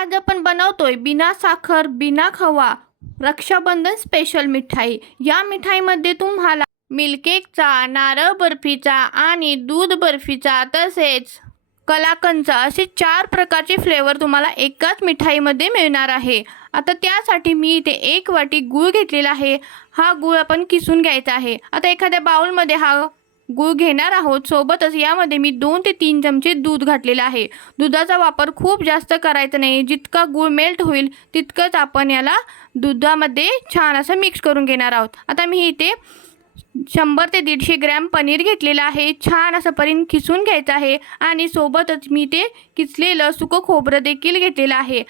आज आपण बनवतोय बिना साखर बिना खवा रक्षाबंधन स्पेशल मिठाई। या मिठाईमध्ये तुम्हाला मिल्ककेकचा, नारळ बर्फीचा आणि दूध बर्फीचा तसेच कलाकंदचा असे 4 प्रकारचे फ्लेवर तुम्हाला एकाच मिठाईमध्ये मिळणार आहे। आता त्यासाठी मी इथे 1 वाटी गूळ घेतलेला आहे। हा गूळ आपण किसून घ्यायचा आहे। आता एखाद्या बाउलमध्ये हा गूळ घेणार आहोत। सोबतच यामध्ये मी 2 ते 3 चमचे दूध घातलेले आहे। दुधाचा वापर खूप जास्त करायचा नाही, जितका गूळ मेल्ट होईल तितकंच आपण याला दुधामध्ये छान असं मिक्स करून घेणार आहोत। आता मी इथे 100 ते 150 ग्रॅम पनीर घेतलेलं आहे। छान असं पनीर किसून घ्यायचं आहे आणि सोबतच मी ते किसलेलं सुकं खोबरं देखील घेतलेलं आहे।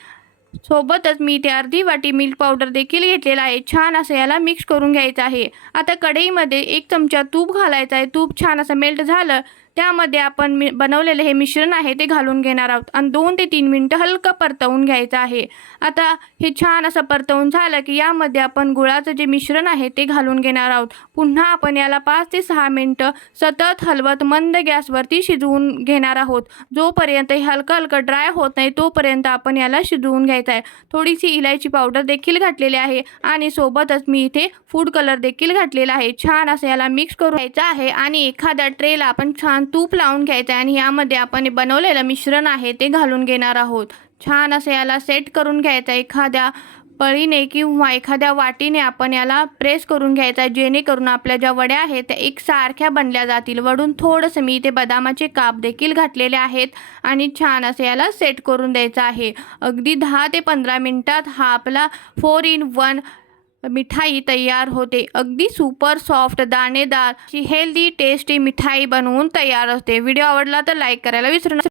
सोबतच मी इथे अर्धी वाटी मिल्क पावडर देखील घेतलेला आहे। छान असं याला मिक्स करून घ्यायचं आहे। आता कढईमध्ये 1 चमचा तूप घालायचं आहे। तूप छान असं मेल्ट झालं त्यामध्ये आपण बनवलेले हे मिश्रण आहे ते घालून घेणार आहोत आणि 2 ते 3 मिनिटं हलकं परतवून घ्यायचं आहे। आता हे छान असं परतवून झालं की यामध्ये आपण गुळाचं जे मिश्रण आहे ते घालून घेणार आहोत। पुन्हा आपण याला 5 ते 6 मिनिटं सतत हलवत मंद गॅसवरती शिजवून घेणार आहोत। जोपर्यंत हे हलकं ड्राय होत नाही तोपर्यंत आपण याला शिजवून घ्यायचं आहे। थोडीशी इलायची पावडर देखील घातलेली आहे आणि सोबतच मी इथे फूड कलर देखील घातलेला आहे। छान असं याला मिक्स करून घ्यायचं आहे आणि एखाद्या ट्रेला आपण छान तूप लावून घ्यायचं आहे आणि यामध्ये आपण बनवलेलं मिश्रण आहे ते घालून घेणार आहोत। छान असं याला सेट करून घ्यायचं आहे। एखाद्या पळीने किंवा एखाद्या वाटीने आपण याला प्रेस करून घ्यायचा आहे, जेणेकरून आपल्या ज्या वड्या आहेत त्या एकसारख्या बनल्या जातील। वरून थोडंसं मी इथे बदामाचे काप देखील घातलेले आहेत आणि छान असं याला सेट करून द्यायचं आहे। अगदी 10 ते 15 मिनिटात हा आपला 4 in 1 मिठाई तयार होते। अगदी सुपर सॉफ्ट दाणेदार हेल्दी टेस्टी मिठाई बनवून तयार होते। व्हिडिओ आवडला तर लाईक करायला विसरू नका।